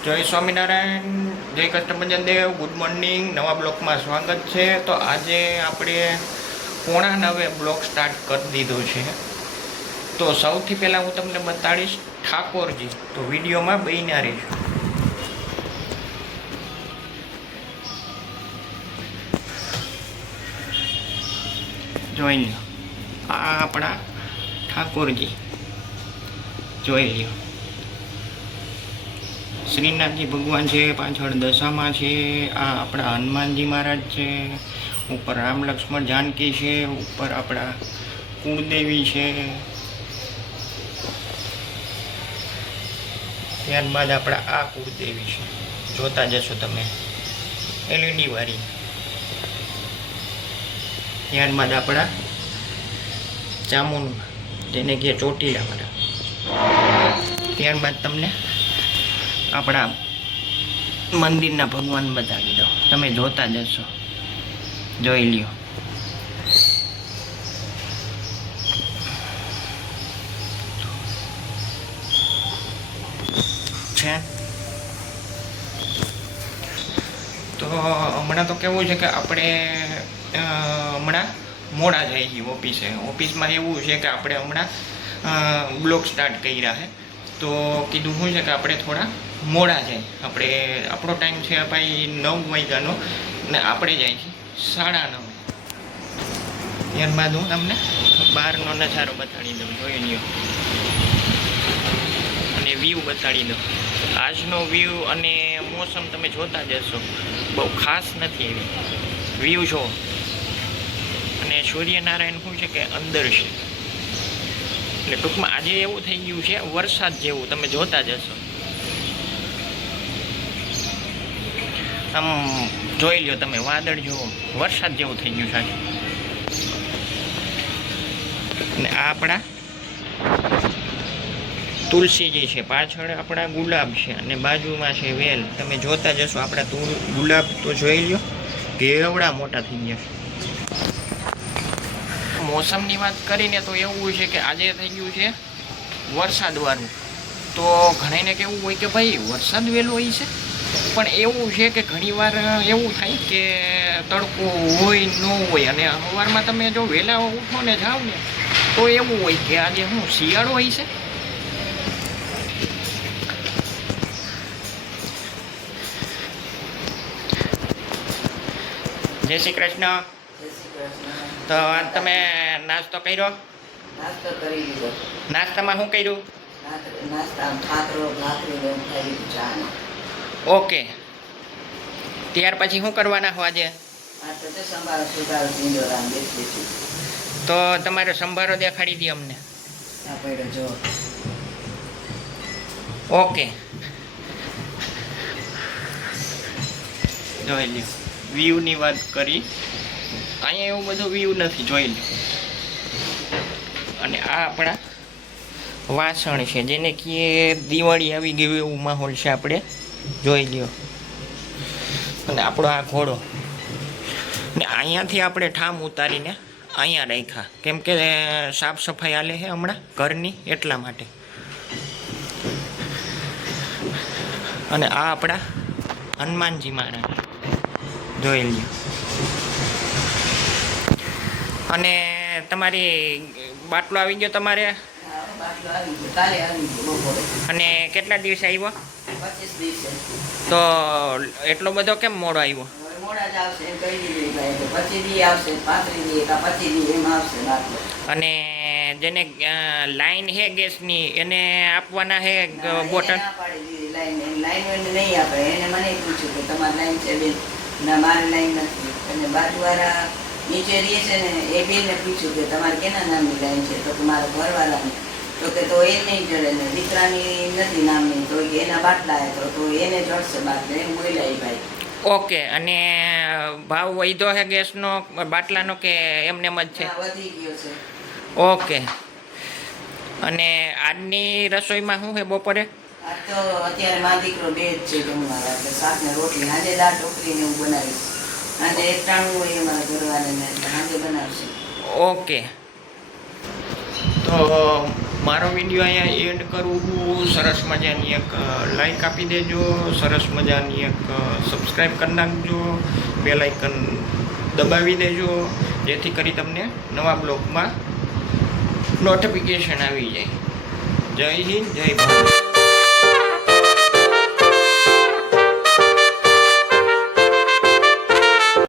જય સ્વામિનારાયણ, જય Kashtabhanjan Dev. Good morning. નવા બ્લોકમાં સ્વાગત છે. તો આજે આપણે 8:45 બ્લોક સ્ટાર્ટ કરી દીધો છે. તો સૌથી પહેલાં હું તમને બતાડીશ ઠાકોરજી. તો વિડીયોમાં બન્યા રહીશું. જોઈ લો, આ આપણા ઠાકોરજી જોઈ લ્યો. શ્રીનાથજી ભગવાન છે, પાછળ દશામાં છે. આ આપણા હનુમાનજી મહારાજ છે. ઉપર રામ લક્ષ્મણ જાનકી છે. ઉપર આપણા કુળદેવી છે. ત્યારબાદ આપણા આ કુળદેવી છે, જોતા જશો તમે, LED વાળી. ત્યારબાદ આપણા ચામુંડ, જેને કે ચોટીલા વાળા. ત્યારબાદ તમને આપણા મંદિરના ભગવાન બતાવી દો, તમે જોતા જશો. જોઈ લ્યો. છે તો હમણાં તો કેવું છે કે આપણે હમણાં મોડા જઈ છીએ ઓફિસમાં. એવું છે કે આપણે હમણાં બ્લોગ સ્ટાર્ટ કર્યા છે. તો કીધું શું છે કે આપણે થોડા મોડા જાય. આપણો ટાઈમ છે ભાઈ 9 વાગ્યાનો ને આપણે જાય છે 9:30. ત્યારબાદ હું તમને બહારનો નજારો બતાડી દઉં, જોઈ લ્યો, અને વ્યૂ બતાડી દઉં. આજનો વ્યૂ અને મોસમ તમે જોતા જશો, બહુ ખાસ નથી એવી. વ્યૂ જો, અને સૂર્યનારાયણ શું છે કે અંદર છે. એટલે ટૂંકમાં આજે એવું થઈ ગયું છે વરસાદ જેવું, તમે જોતા જશો. આમ જોઈ લ્યો તમે, વાદળ જુઓ, વરસાદ જેવું થઈ ગયું છે આજે. અને આ આપણા તુલસીજી છે, પાછળ આપણા ગુલાબ છે, અને બાજુમાં છે વેલ. તમે જોતા જશો. આપણા ગુલાબ તો જોઈ લ્યો, કેવડા મોટા થઈ ગયા. મોસમની વાત કરીને તો એવું છે કે આજે થઈ ગયું છે વરસાદવાળું. તો ઘણાને કેવું હોય કે ભાઈ વરસાદ વહેલો હોય છે, પણ એવું છે કે ઘણીવાર એવું થાય કે તડકો હોય ન હોય. અને સવારમાં તમે જો વહેલા ઉઠો ને જાઓ ને તો એવું હોય કે આજે શું શિયાળો હોય છે. જય શ્રી કૃષ્ણ. તો તમે નાસ્તો કર્યો? નાસ્તો કરી લીધો. નાસ્તામાં શું કર્યું? ઓકે. ત્યાર પછી શું કરવાના હો આજે? તો તમારો સંભારો દેખાડી દે અમને. ઓકે, જોઈ લ્યો. વ્યૂની વાત કરી, અહીંયા એવું બધું વ્યૂ નથી, જોઈ લો. અને આ આપણા વાસણ છે, જેને કે દિવાળી આવી ગયું એવું માહોલ છે, આપણે જોઈ લ્યો. અને આપણો આ ઘોડો, ને અહીંયાથી આપણે ઠામ ઉતારીને અહીંયા રાખ્યા, કેમ કે સાફ સફાઈ હાલે છે હમણાં ઘરની, એટલા માટે. અને આ આપણા હનુમાનજી મહારાજ, જોઈ લ્યો. અને તમારી બાટલો આવી ગયો તમારે? અને કેટલા દિવસે આવ્યો? 25 દિવસે. તો એટલો બધો કેમ મોડો આવ્યો? અને જેને લાઈન હે ગેસની, એને આપવાના હે બોટલ? લાઈન નહીં આપે. એને મને પૂછ્યું કે તમારી લાઈન છે બેન? ના, મારી લાઈન નથી. અને બાજુવાળા નીચે રહે છે ને, એ બેને પૂછ્યું કે તમારે કેના નામની લાઈન છે? તો મારા ઘરવાળાની. તો કે તો એ નહીં જડે ને, દીકરાની નથી નામની, તો એના બાટલા તો એને જડશે બાટલા, એમ બોલાય ભાઈ. ઓકે. અને ભાવ વધ્યો છે ગેસનો, બાટલાનો, કે એમને એમ જ છે? વધી ગયો છે. ઓકે. અને આજની રસોઈમાં શું છે બપોરે? આ તો અત્યારે મા દીકરો બે જ છે જમવાના, એટલે શાક ને રોટલી. આજે દાળ ઢોકળી ને હું બનાવીશ. આજે 91 હોય અમારા ઘરવાળાને, એટલે આજે બનાવશે. ઓકે. તો મારો વિડીયો અહીંયા એન્ડ કરું હું. સરસ મજાની એક લાઈક આપી દેજો, સરસ મજાની એક સબસ્ક્રાઈબ કરી નાખજો, બેલ આઇકન દબાવી દેજો, જેથી કરી તમને નવા બ્લોગમાં નોટિફિકેશન આવી જાય. જય હિન્દ, જય ભારત.